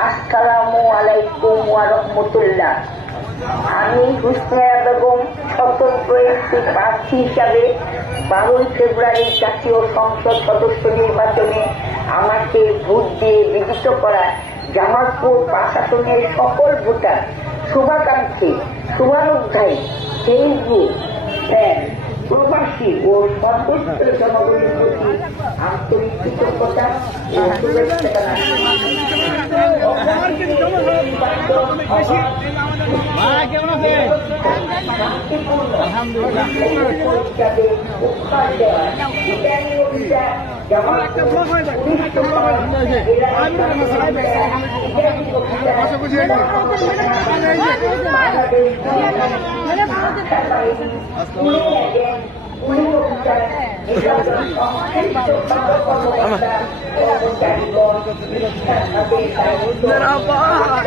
আসসালামু আলাইকুম ওয়া রাহমাতুল্লাহ। আমি হুসনায়া বেগম স্বতন্ত্র একটি প্রার্থী হিসাবে 12ই ফেব্রুয়ারি জাতীয় সংসদ সদস্য নির্বাচনে আমাকে ভোট দিয়ে বিজিত করা জামালপুর প্রশাসনের সকল ভোটার, শুভাকাঙ্ক্ষী, শুভানুধ্যায়ী, ফেসবুক, ফ্যান, প্রবাসী ও সর্বত্র জনগণের প্রতি আন্তরিক কৃতজ্ঞতা ও শুভেচ্ছা Berapa?